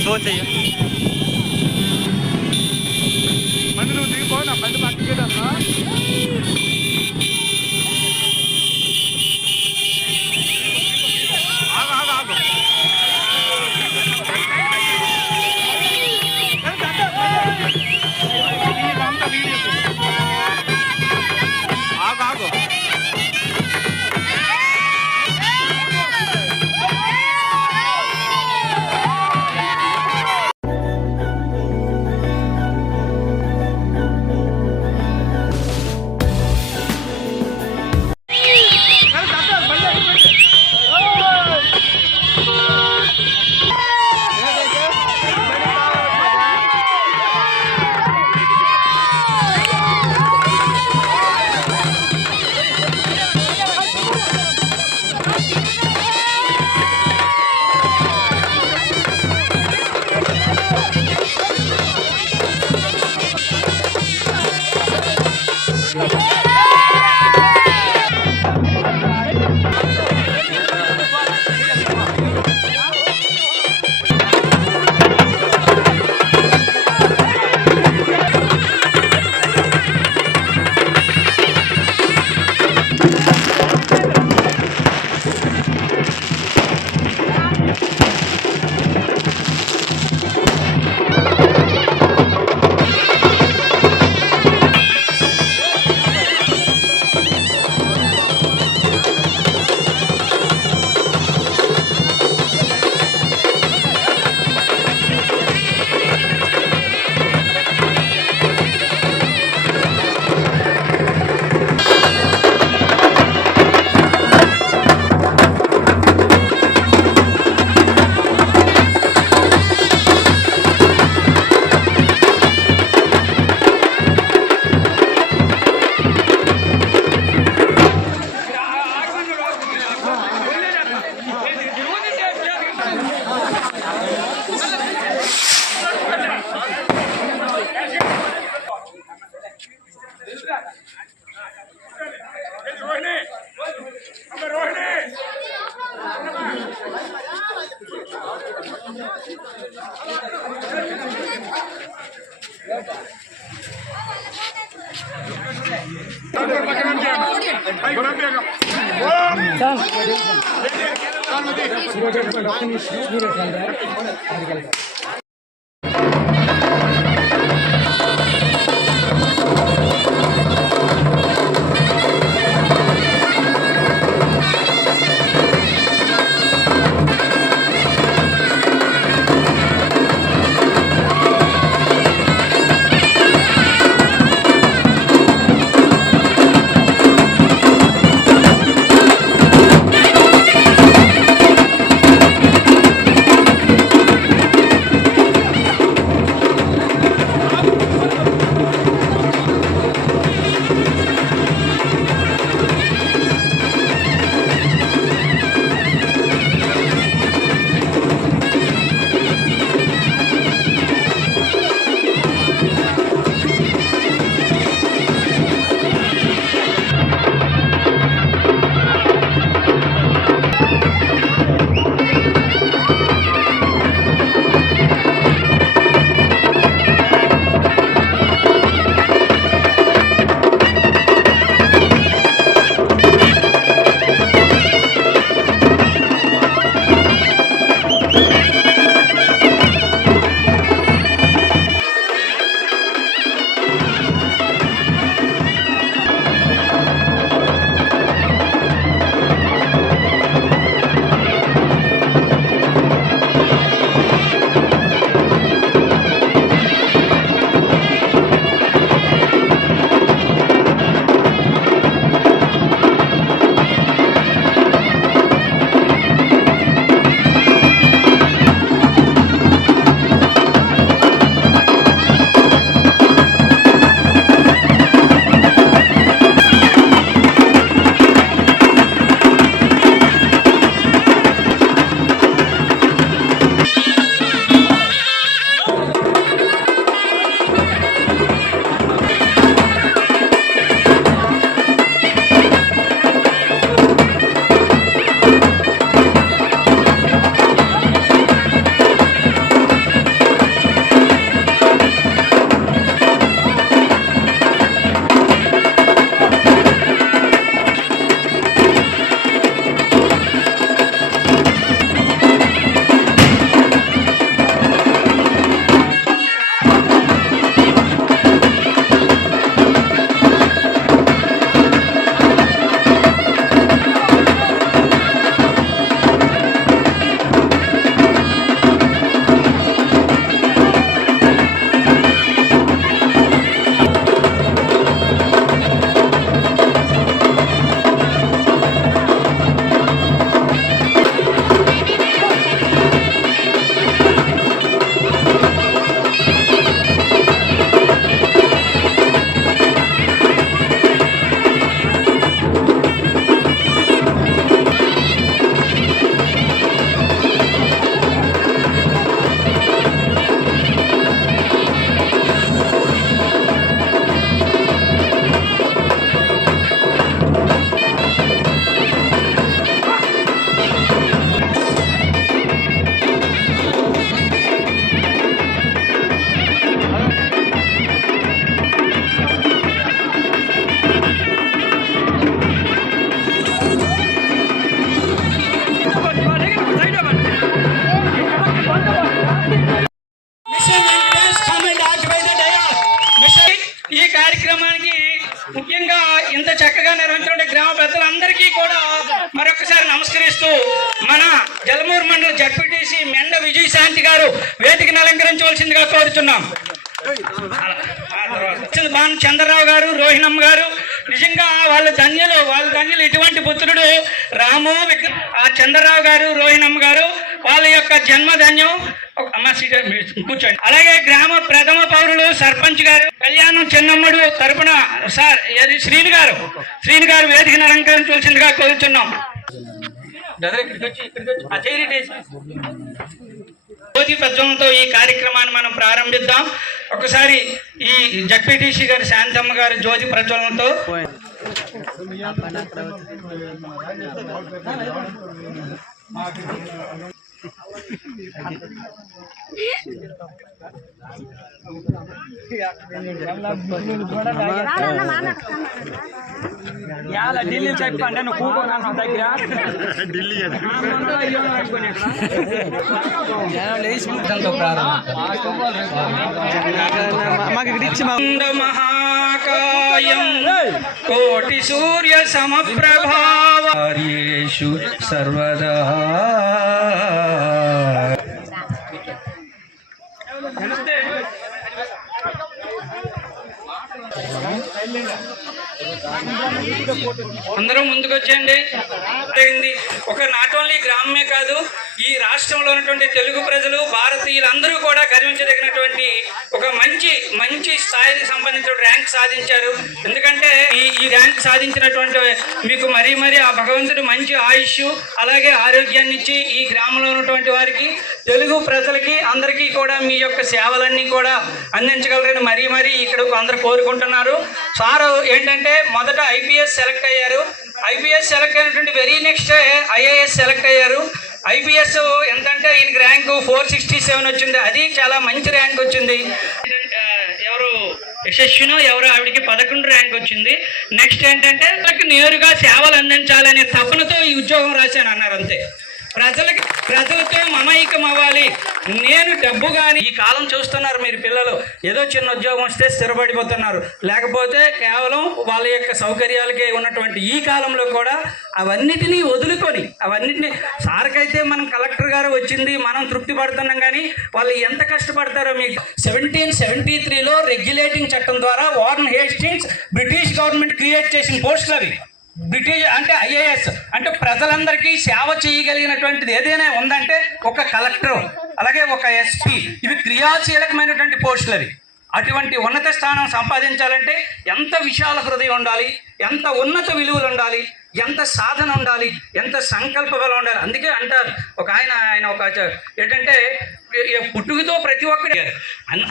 Slow చెయ్యి బండి నువ్వు దిగిపో నా బండి పక్కకేదమ్మా ఉన్నటువంటి గ్రామ పెద్దలందరికీ కూడా మరొకసారి నమస్కరిస్తూ మన జలమూరు మండల జడ్పీటీసీ మెండ విజయశాంతి గారు వేదికను అలంకరించవలసిందిగా కోరుతున్నాం. బాను చంద్రరావు గారు, రోహిణమ్మ గారు నిజంగా వాళ్ళ ధన్యులు ఇటువంటి పుత్రుడు రాము ఆ చంద్రరావు గారు, రోహిణమ్మ గారు వాళ్ళ యొక్క జన్మధన్యం. కూర్చోండి. అలాగే గ్రామ ప్రథమ పౌరులు సర్పంచ్ గారు కళ్యాణం చిన్నమ్మడు తరపున సార్ శ్రీని గారు వేదికను అలంకరించవలసిందిగా కోరుతున్నాం. జ్యోతి ప్రజ్వలనతో ఈ కార్యక్రమాన్ని మనం ప్రారంభిద్దాం. ఒకసారి ఈ జడ్పీటీసీ గారు శాంతమ్మ గారు జ్యోతి ప్రజ్వలనతో ఢిల్లీ చెప్పండి నువ్వు కూకున్నాను దగ్గర మహాకాయం కోటి సూర్య సమప్రభావార్యేషు సర్వదా. అందరూ ముందుకు వచ్చేయండి. ఒక నాట్ ఓన్లీ గ్రామమే కాదు, ఈ రాష్ట్రంలో ఉన్నటువంటి తెలుగు ప్రజలు, భారతీయులందరూ కూడా గర్వించదగినటువంటి ఒక మంచి స్థాయికి సంబంధించిన ర్యాంక్ సాధించారు. ఎందుకంటే ఈ ర్యాంక్ సాధించినటువంటి మీకు మరీ ఆ భగవంతుడు మంచి ఆయుష్ అలాగే ఆరోగ్యాన్ని ఇచ్చి ఈ గ్రామంలో ఉన్నటువంటి వారికి, తెలుగు ప్రజలకి అందరికీ కూడా మీ యొక్క సేవలన్నీ కూడా అందించగలరని మరీ ఇక్కడ అందరూ కోరుకుంటున్నారు. సార్ ఏంటంటే మొదట ఐపీఎస్ సెలెక్ట్ అయ్యారు. ఐపీఎస్ సెలెక్ట్ అయినటువంటి వెరీ నెక్స్ట్ ఐఏఎస్ సెలెక్ట్ అయ్యారు. ఐపీఎస్ ఎంతంటే ఈయనకి ర్యాంకు 467 వచ్చింది. అది చాలా మంచి ర్యాంక్ వచ్చింది. ఎవరు యశస్వినో ఎవరో ఆవిడికి 11 ర్యాంక్ వచ్చింది. నెక్స్ట్ ఏంటంటే నేరుగా సేవలు అందించాలనే తపనతో ఈ ఉద్యోగం రాశాను అన్నారు. అంతే, ప్రజలతో మమైకం అవ్వాలి. నేను డబ్బు కానీ ఈ కాలం చూస్తున్నారు మీరు పిల్లలు, ఏదో చిన్న ఉద్యోగం వస్తే స్థిరపడిపోతున్నారు, లేకపోతే కేవలం వాళ్ళ యొక్క సౌకర్యాలకే ఉన్నటువంటి ఈ కాలంలో కూడా అవన్నిటినీ వదులుకొని సార్కైతే మనం కలెక్టర్ గారు వచ్చింది మనం తృప్తి పడుతున్నాం, కానీ వాళ్ళు ఎంత కష్టపడతారో మీకు 1773లో రెగ్యులేటింగ్ చట్టం ద్వారా warn Hastings British government create చేసిన పోస్టులు అవి. బ్రిటిష్ అంటే ఐఏఎస్ అంటే ప్రజలందరికీ సేవ చేయగలిగినటువంటిది ఏదైనా ఉందంటే ఒక కలెక్టర్, అలాగే ఒక ఎస్పీ, ఇవి క్రియాశీలకమైనటువంటి పోస్టులు అవి. అటువంటి ఉన్నత స్థానం సంపాదించాలంటే ఎంత విశాల హృదయం ఉండాలి, ఎంత ఉన్నత విలువలు ఉండాలి, ఎంత సాధన ఉండాలి, ఎంత సంకల్ప బలం ఉండాలి. అందుకే అంటారు ఒక ఆయన ఒక ఏంటంటే పుట్టుకతో ప్రతి ఒక్కటి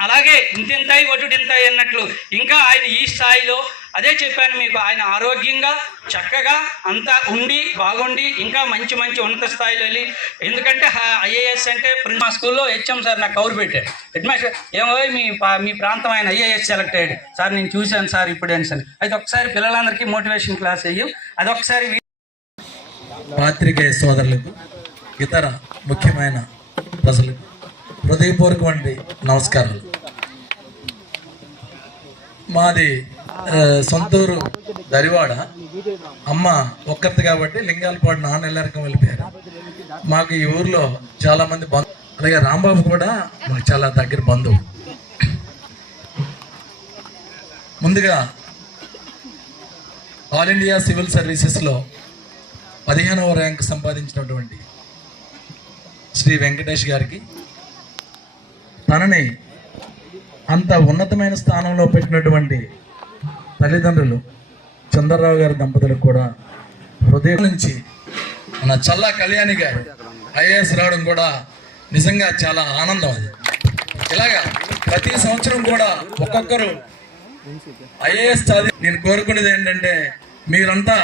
అలాగే ఇంతింతాయి ఒటుడింతాయి అన్నట్లు ఇంకా ఆయన ఈ స్థాయిలో, అదే చెప్పాను మీకు, ఆయన ఆరోగ్యంగా చక్కగా అంతా ఉండి బాగుండి ఇంకా మంచి ఉన్నత స్థాయిలో వెళ్ళి. ఎందుకంటే ఐఏఎస్ అంటే మా స్కూల్లో హెచ్ఎం సార్ నాకు కౌరు పెట్టాడు. హెడ్ మాస్టర్ ఏమో మీ ప్రాంతం ఆయన ఐఏఎస్ సెలెక్ట్ అయ్యాడు సార్, నేను చూశాను సార్ ఇప్పుడే సార్. అయితే ఒకసారి పిల్లలందరికీ మోటివేషన్ క్లాస్ అయ్యి అదొకసారి. పాత్రికేయ సోదరులకు, ఇతర ముఖ్యమైన ప్రజలకు హృదయపూర్వకమైన నమస్కారాలు. మాది సొంతూరు దరివాడ. అమ్మ ఒక్కరిది కాబట్టి లింగాలపాడు నాన్న ఎల్లరికం వెళ్ళిపోయారు. మాకు ఈ ఊర్లో చాలా మంది అలాగే రాంబాబు కూడా మాకు చాలా దగ్గర బంధువు. ముందుగా ఆల్ ఇండియా సివిల్ సర్వీసెస్లో 15వ ర్యాంక్ సంపాదించినటువంటి శ్రీ వెంకటేష్ గారికి, తనని అంత ఉన్నతమైన స్థానంలో పెట్టినటువంటి తల్లిదండ్రులు చంద్రరావు గారి దంపతులకు కూడా హృదయం నుంచి మన చల్లా కళ్యాణి గారు ఐఏఎస్ రావడం కూడా నిజంగా చాలా ఆనందం. అది ఇలాగా ప్రతి సంవత్సరం కూడా ఒక్కొక్కరు ఐఏఎస్ నేను కోరుకునేది ఏంటంటే మీరంతా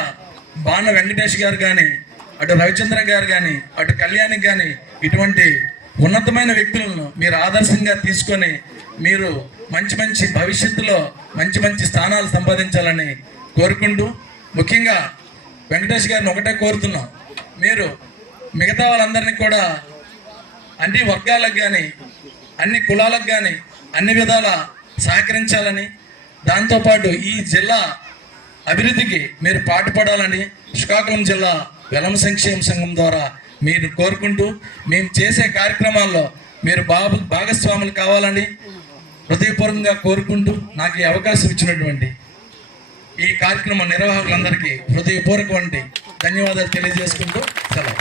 బాణ వెంకటేష్ గారు కానీ, అటు రవిచంద్ర గారు కానీ, అటు కళ్యాణి కానీ ఇటువంటి ఉన్నతమైన వ్యక్తులను మీరు ఆదర్శంగా తీసుకొని మీరు మంచి భవిష్యత్తులో మంచి స్థానాలు సంపాదించాలని కోరుకుంటూ, ముఖ్యంగా వెంకటేష్ గారిని ఒకటే కోరుతున్నాం, మీరు మిగతా వాళ్ళందరినీ కూడా అన్ని వర్గాలకు కానీ అన్ని కులాలకు కానీ అన్ని విధాల సహకరించాలని, దాంతోపాటు ఈ జిల్లా అభివృద్ధికి మీరు పాటుపడాలని శ్రీకాకుళం జిల్లా వెలమ సంక్షేమ సంఘం ద్వారా మీరు కోరుకుంటూ, మేము చేసే కార్యక్రమాల్లో మీరు భాగస్వాములు కావాలని హృదయపూర్వకంగా కోరుకుంటూ, నాకు ఈ అవకాశం ఇచ్చినటువంటి ఈ కార్యక్రమ నిర్వాహకులందరికీ హృదయపూర్వకమైన ధన్యవాదాలు తెలియజేసుకుంటూ సెలవు.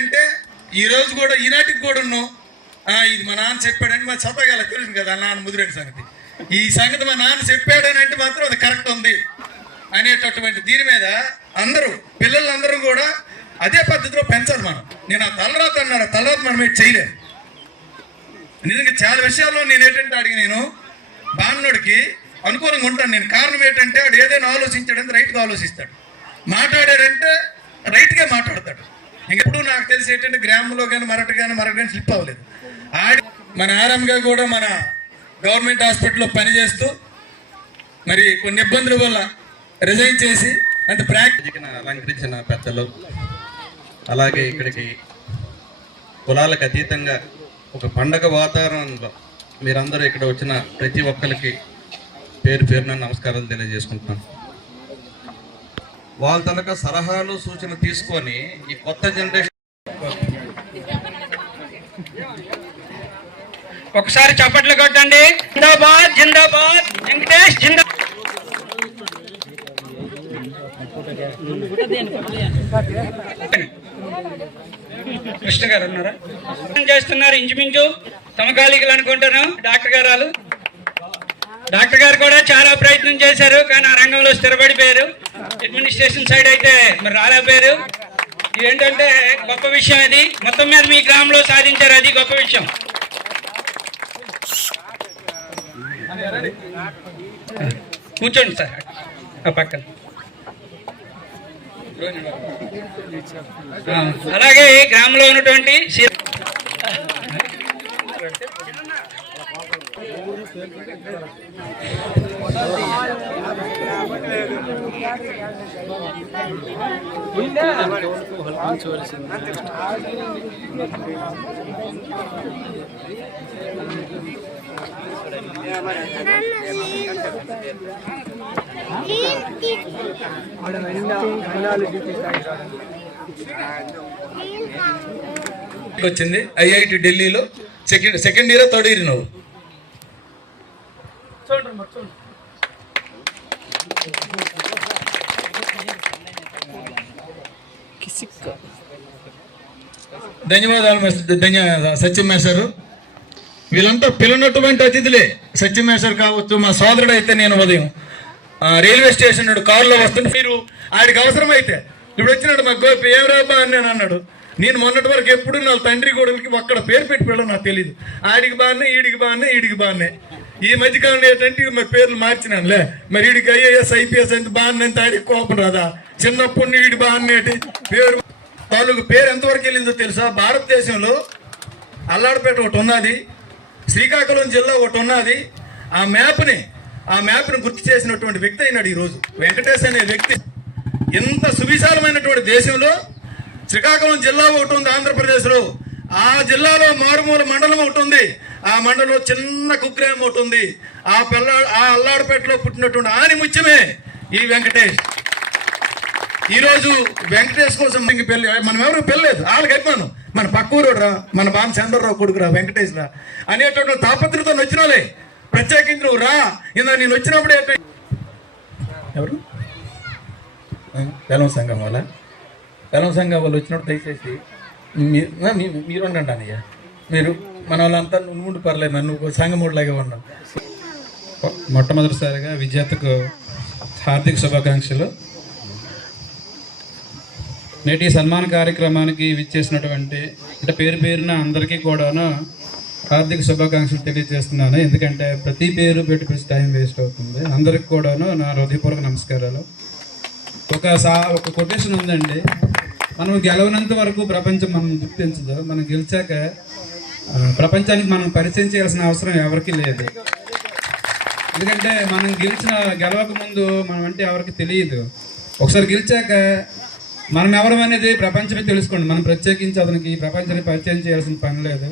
అంటే ఈ రోజు కూడా ఈనాటికి కూడా ఉన్నాం. ఇది మా నాన్న చెప్పాడని మా చదవగల తెలుసు కదా నాన్న ముదిరేటి సంగతి. ఈ సంగతి మా నాన్న చెప్పాడని అంటే మాత్రం అది కరెక్ట్ ఉంది అనేటటువంటి దీని మీద అందరూ పిల్లలందరూ కూడా అదే పద్ధతిలో పెంచాలి. మనం నేను ఆ తలరాత అన్నాడు, తలరాత మనం ఏంటి చేయలేదు. నిజంగా చాలా విషయాల్లో నేను ఏంటంటే అడిగి నేను బాన్నోడికి అనుకూలంగా ఉంటాను. నేను కారణం ఏంటంటే వాడు ఏదైనా ఆలోచించాడంటే రైట్గా ఆలోచిస్తాడు, మాట్లాడాడంటే రైట్గా మాట్లాడతాడు. ఇంకెప్పుడు నాకు తెలిసి ఏంటంటే గ్రామంలో కానీ మరొకటి స్లిప్ అవ్వలేదు. మన ఆరంగా కూడా మన గవర్నమెంట్ హాస్పిటల్లో పనిచేస్తూ మరి కొన్ని ఇబ్బందుల వల్ల రిజైన్ చేసి అంటే ప్రాక్టికల్ అలంకరించిన పెద్దలు, అలాగే ఇక్కడికి కులాలకు అతీతంగా ఒక పండగ వాతావరణంలో మీరందరూ ఇక్కడ వచ్చిన ప్రతి ఒక్కరికి పేరు పేరున నమస్కారాలు తెలియజేసుకుంటున్నాను. వాళ్ళ తనక సలహాలు సూచన తీసుకొని ఈ కొత్త జనరేషన్ ఒకసారి చప్పట్లు కొట్టండి. జిందాబాద్ జిందాబాద్ వెంకటేష్ జిందాబాద్. కృష్ణ గారు ఉన్నారా? చేస్తున్నారు ఇంచుమించు సమకాలీకులు అనుకుంటాను. డాక్టర్ గారు కూడా చాలా ప్రయత్నం చేశారు, కానీ ఆ రంగంలో స్థిరపడిపోయారు. అడ్మినిస్ట్రేషన్ సైడ్ అయితే మరి రాలేకపోయారు. ఏంటంటే గొప్ప విషయం అది. మొత్తం మీద మీ గ్రామంలో సాధించారు, అది గొప్ప విషయం. కూర్చోండి సార్ ఆ పక్కన. అలాగే గ్రామంలో ఉన్నటువంటి వచ్చింది ఐఐటి ఢిల్లీలో సెకండ్ ఇయర్ థర్డ్ ఇయర్ నువ్వు ధన్యవాదాలు సత్యం మేస్టారు. వీళ్ళంతా పిల్లనటువంటి అతిథులే. సత్యం మేస్టర్ కావచ్చు, మా సోదరుడు అయితే నేను ఉదయం రైల్వే స్టేషన్ నుండి కారులో వస్తుంటే మీరు ఆడికి అవసరమైతే ఇప్పుడు వచ్చినాడు మా గోపి ఏం రాబా అని నేను అన్నాడు. నేను మొన్నటి వరకు ఎప్పుడు నా తండ్రి కొడుకులకి ఒక్కడ పేరు పెట్టి పిల్లలు నాకు తెలియదు. ఆడికి బాగానే ఈడికి బాగానే ఈ మధ్యకాలంలో ఏంటంటే మరి పేర్లు మార్చినానులే. మరి ఈడికి ఐఏఎస్ ఐపీఎస్ ఎంత బాగానే ఆడికి కోపం రాదా? చిన్నప్పుడు ఈడి బాగానేటి పేరు తాలూకు పేరు ఎంతవరకు వెళ్ళిందో తెలుసా? భారతదేశంలో అల్లాడపేట ఒకటి ఉన్నది, శ్రీకాకుళం జిల్లా ఒకటి ఉన్నది. ఆ మ్యాప్ని గుర్తు చేసినటువంటి వ్యక్తి అయినాడు ఈరోజు వెంకటేష్ అనే వ్యక్తి. ఇంత సువిశాలమైనటువంటి దేశంలో శ్రీకాకుళం జిల్లా ఒకటి ఉంది ఆంధ్రప్రదేశ్లో. ఆ జిల్లాలో మారుమూల మండలం ఒకటి ఉంది. ఆ మండలంలో చిన్న కుగ్రామం ఒకటి ఉంది. ఆ అల్లాడపేటలో పుట్టినటువంటి ఆనిముత్యమే ఈ వెంకటేష్. ఈరోజు వెంకటేష్ కోసం పెళ్ళి మనం ఎవరు పెళ్ళలేదు, వాళ్ళకి అయిపోయాను. మన పక్కూరు రా, మన బాన్ చంద్రరావు కొడుకురా వెంకటేష్ రా అనేటువంటి తాపత్రతో వచ్చిన వాళ్ళే. ప్రత్యేకించి నువ్వు రా. ఇందా నేను వచ్చినప్పుడు ఎవరు తెలం సంఘం వాళ్ళు వచ్చినప్పుడు దయచేసి మీరు ఉండండి అన్నయ్య. మీరు మన వాళ్ళంతా నువ్వు పర్లేదు, నన్ను సంఘమూడిలాగా ఉన్నావు. మొట్టమొదటిసారిగా విజేతకు హార్దిక శుభాకాంక్షలు. నేటి సన్మాన కార్యక్రమానికి విచ్చేసినటువంటి అంటే పేరు పేరున అందరికీ కూడాను హార్దిక శుభాకాంక్షలు తెలియజేస్తున్నాను. ఎందుకంటే ప్రతి పేరు పెట్టి టైం వేస్ట్ అవుతుంది. అందరికి కూడాను నా హృదయపూర్వక నమస్కారాలు. ఒక కొటేషన్ ఉందండి, మనం గెలవనంత వరకు ప్రపంచం మనం గుర్తించదు, మనం గెలిచాక ప్రపంచానికి మనం పరిచయం చేయాల్సిన అవసరం ఎవరికి లేదు. ఎందుకంటే మనం గెలవక ముందు మనం అంటే ఎవరికి తెలియదు. ఒకసారి గెలిచాక మనం ఎవరం అనేది ప్రపంచమే తెలుసుకోండి. మనం ప్రత్యేకించి అతనికి ప్రపంచాన్ని పరిచయం చేయాల్సిన పని లేదు.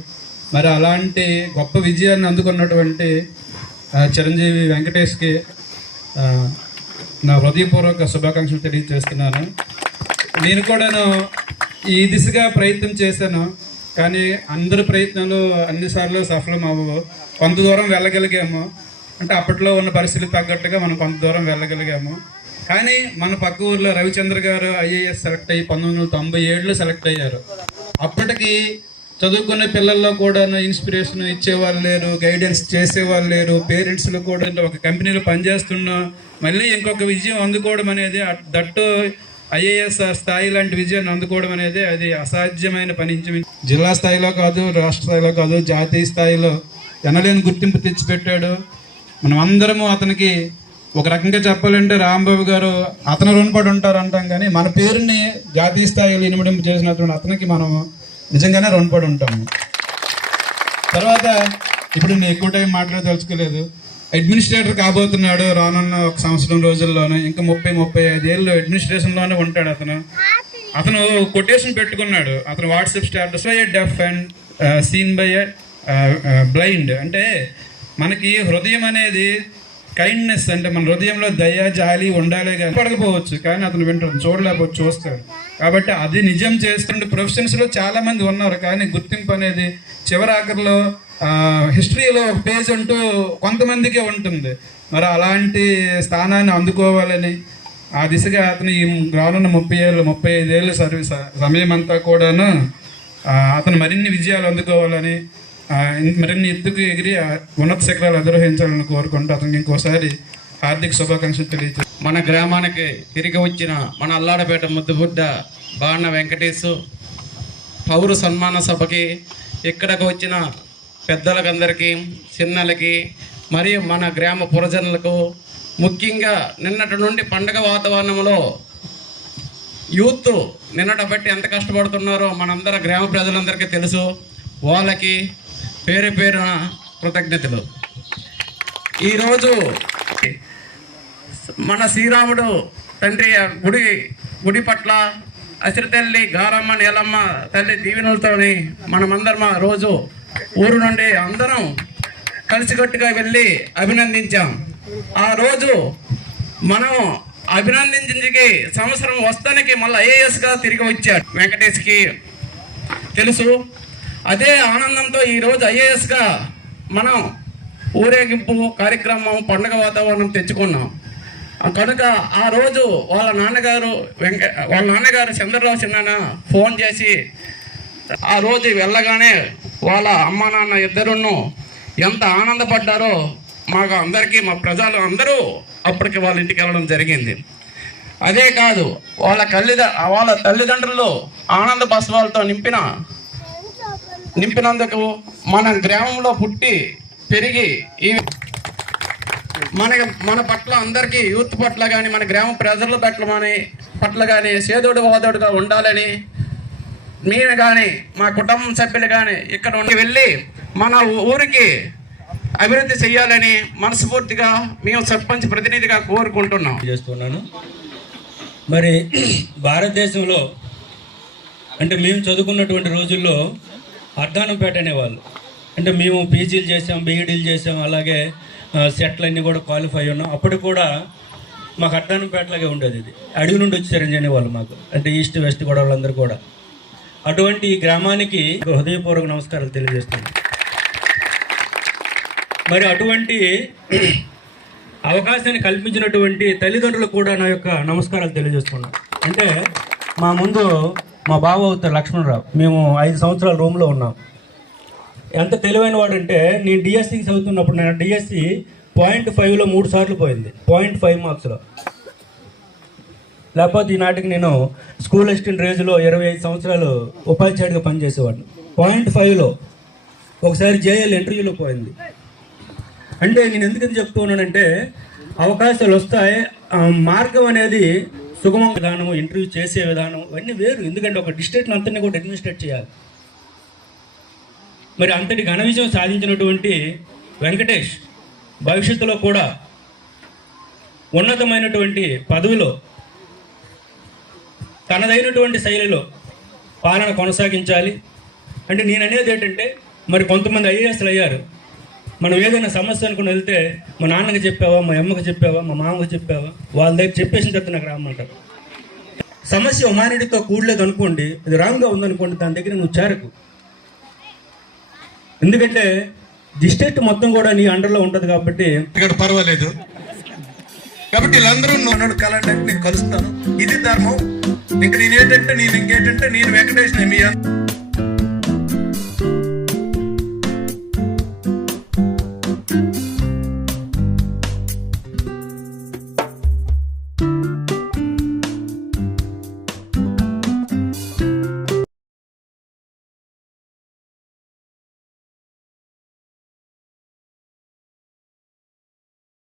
మరి అలాంటి గొప్ప విజయాన్ని అందుకున్నటువంటి చిరంజీవి వెంకటేష్కి నా హృదయపూర్వక శుభాకాంక్షలు తెలియజేస్తున్నాను. నేను కూడాను ఈ దిశగా ప్రయత్నం చేశాను, కానీ అందరి ప్రయత్నాలు అన్నిసార్లు సఫలం అవ్వవు. కొంత దూరం వెళ్ళగలిగాము, అంటే అప్పట్లో ఉన్న పరిస్థితులు తగ్గట్టుగా మనం కొంత దూరం వెళ్ళగలిగాము. కానీ మన పక్క ఊర్లో రవిచంద్ర గారు ఐఏఎస్ సెలెక్ట్ అయ్యి 1997లో సెలెక్ట్ అయ్యారు. అప్పటికి చదువుకునే పిల్లల్లో కూడా ఇన్స్పిరేషన్ ఇచ్చేవాళ్ళు లేరు, గైడెన్స్ చేసేవాళ్ళు లేరు. పేరెంట్స్లు కూడా ఒక కంపెనీలో పనిచేస్తున్నా మళ్ళీ ఇంకొక విజయం అందుకోవడం అనేది, దట్టు ఐఏఎస్ స్థాయి లాంటి విజయాన్ని అందుకోవడం అనేది అది అసాధ్యమైన పని. జిల్లా స్థాయిలో కాదు, రాష్ట్ర స్థాయిలో కాదు, జాతీయ స్థాయిలో ఎనలేని గుర్తింపు తెచ్చిపెట్టాడు. మనం అందరము అతనికి ఒక రకంగా చెప్పాలంటే రాంబాబు గారు అతను రుణపడి ఉంటారు అంటాం, కానీ మన పేరుని జాతీయ స్థాయిలో ఇనుమడింపు చేసినటువంటి అతనికి మనం నిజంగానే రుణపడి ఉంటాము. తర్వాత ఇప్పుడు నేను ఎక్కువ టైం మాట్లాడదలుచుకోలేదు. అడ్మినిస్ట్రేటర్ కాబోతున్నాడు రానున్న ఒక సంవత్సరం రోజుల్లోనే. ఇంకా 30-35 ఏళ్ళు అడ్మినిస్ట్రేషన్లోనే ఉంటాడు అతను కొటేషన్ పెట్టుకున్నాడు. అతను WhatsApp status by deaf and seen by blind. అంటే మనకి హృదయం అనేది కైండ్నెస్, అంటే మన హృదయంలో దయ జాలి ఉండాలి, కానీ పడకపోవచ్చు, కానీ అతను వింటాడు, చూడలేకపోవచ్చు, చూస్తాడు. కాబట్టి అది నిజం చేస్తుంటే ప్రొఫెషన్స్లో చాలా మంది ఉన్నారు, కానీ గుర్తింపు అనేది చివరి ఆఖరిలో హిస్టరీలో ఒక పేజ్ అంటూ కొంతమందికే ఉంటుంది. మరి అలాంటి స్థానాన్ని అందుకోవాలని ఆ దిశగా అతను ఈ రానున్న 35 ఏళ్ళ సర్వీస్ సమయం అంతా కూడాను అతను మరిన్ని విజయాలు అందుకోవాలని, మరిన్ని ఎత్తుకు ఎగిరి ఉన్నత శిఖరాలు అధిరోహించాలని కోరుకుంటూ అతనికి ఇంకోసారి హార్దిక శుభాకాంక్షలు తెలియజేస్తాను. మన గ్రామానికి తిరిగి వచ్చిన మన అల్లాడపేట ముద్దుబుడ్డ బాణ వెంకటేశు పౌర సన్మాన సభకి ఇక్కడికి వచ్చిన పెద్దలకందరికీ, చిన్నలకి, మరియు మన గ్రామ పురజనులకు, ముఖ్యంగా నిన్నటి నుండి పండగ వాతావరణంలో యూత్ నిన్నట బట్టి ఎంత కష్టపడుతున్నారో మనందరం గ్రామ ప్రజలందరికీ తెలుసు. వాళ్ళకి పేరు పేరున కృతజ్ఞతలు. ఈరోజు మన శ్రీరాముడు తండ్రి గుడి పట్ల అసిరితల్లి గారమ్మ నీలమ్మ తల్లి దీవెనలతోని మనమందరం ఆ రోజు ఊరు నుండి అందరం కలిసికట్టుగా వెళ్ళి అభినందించాం. ఆ రోజు మనం అభినందించి సంవత్సరం వస్తానికి మళ్ళీ ఐఏఎస్గా తిరిగి వచ్చాడు వెంకటేష్కి తెలుసు. అదే ఆనందంతో ఈరోజు ఐఏఎస్గా మనం ఊరేగింపు కార్యక్రమం పండుగ వాతావరణం తెచ్చుకున్నాం. కనుక ఆ రోజు వాళ్ళ నాన్నగారు చంద్రరావు చిన్న ఫోన్ చేసి ఆ రోజు వెళ్ళగానే వాళ్ళ అమ్మ నాన్న ఇద్దరును ఎంత ఆనందపడ్డారో మాకు అందరికీ, మా ప్రజలు అందరూ అప్పటికి వాళ్ళ ఇంటికి వెళ్ళడం జరిగింది. అదే కాదు, వాళ్ళ తల్లిదండ్రులు ఆనంద బాష్పాలతో నింపినందుకు మన గ్రామంలో పుట్టి పెరిగి మన పట్ల అందరికీ యూత్ పట్ల కానీ మన గ్రామ ప్రజల పట్ల కానీ సేదోడు వాదోడుగా ఉండాలని మేము కానీ మా కుటుంబ సభ్యులు కానీ ఇక్కడ ఉండి వెళ్ళి మన ఊరికి అభివృద్ధి చేయాలని మనస్ఫూర్తిగా మేము సర్పంచ్ ప్రతినిధిగా కోరుకుంటున్నాం చేస్తున్నాను. మరి భారతదేశంలో అంటే మేము చదువుకున్నటువంటి రోజుల్లో అర్ధానంపేట అనేవాళ్ళు. అంటే మేము పీజీలు చేసాం, బీఈడీలు చేసాం, అలాగే సెట్లు అన్నీ కూడా క్వాలిఫై ఉన్నాం. అప్పుడు కూడా మాకు అర్ధానంపేటలాగే ఉండేది. ఇది అడవి నుండి వచ్చారని అనేవాళ్ళు మాకు, అంటే ఈస్ట్ వెస్ట్ కూడా వాళ్ళందరూ కూడా. అటువంటి ఈ గ్రామానికి హృదయపూర్వక నమస్కారాలు తెలియజేస్తున్నాను. మరి అటువంటి అవకాశాన్ని కల్పించినటువంటి తల్లిదండ్రులకు కూడా నా యొక్క నమస్కారాలు తెలియజేస్తున్నాను. అంటే మా ముందు మా బావ అవుతారు లక్ష్మణరావు, మేము 5 సంవత్సరాలు రూమ్లో ఉన్నాం. ఎంత తెలివైన వాడంటే, నేను డిఎస్సికి చదువుతున్నప్పుడు నేను డిఎస్సి 0.5లో 3 సార్లు పోయింది, 0.5 మార్క్స్లో. లేకపోతే ఈనాటికి నేను స్కూల్ అసిస్టెంట్ రేంజ్లో 25 సంవత్సరాలు ఉపాధ్యాయుడిగా పనిచేసేవాడిని. 0.5లో ఒకసారి జేఎల్ ఇంటర్వ్యూలో పోయింది. అంటే నేను ఎందుకని చెప్తూ ఉన్నానంటే, అవకాశాలు వస్తాయి, మార్గం అనేది సుగమ విధానం, ఇంటర్వ్యూ చేసే విధానం ఇవన్నీ వేరు. ఎందుకంటే ఒక డిస్ట్రిక్ట్ని అంతని కూడా అడ్మినిస్ట్రేట్ చేయాలి. మరి అంతటి ఘన విజయం సాధించినటువంటి వెంకటేష్ భవిష్యత్తులో కూడా ఉన్నతమైనటువంటి పదవిలో తనదైనటువంటి శైలిలో పాలన కొనసాగించాలి. అంటే నేను అనేది ఏంటంటే, మరి కొంతమంది ఐఏఎస్లు అయ్యారు, మనం ఏదైనా సమస్య అనుకుని వెళ్తే మా నాన్నకి చెప్పావా, మా అమ్మకి చెప్పావా, మా మామకి చెప్పావా, వాళ్ళ దగ్గర చెప్పేసిన తర్వాత నాకు రామ్మంటారు. సమస్య హ్యుమానిటీతో కూడలేదు అనుకోండి, అది రాంగ్గా ఉందనుకోండి, దాని దగ్గర నువ్వు చేరకు. ఎందుకంటే డిస్ట్రిక్ట్ మొత్తం కూడా నీ అండర్లో ఉంటుంది కాబట్టి ఇక్కడ పర్వాలేదు. కాబట్టి వీళ్ళందరూ నన్ను కలంటే నేను కలుస్తాను. ఇది ధర్మం. ఇంక నేనేంటంటే నేను ఇంకేంటంటే నేను వెంకటేష్ మీ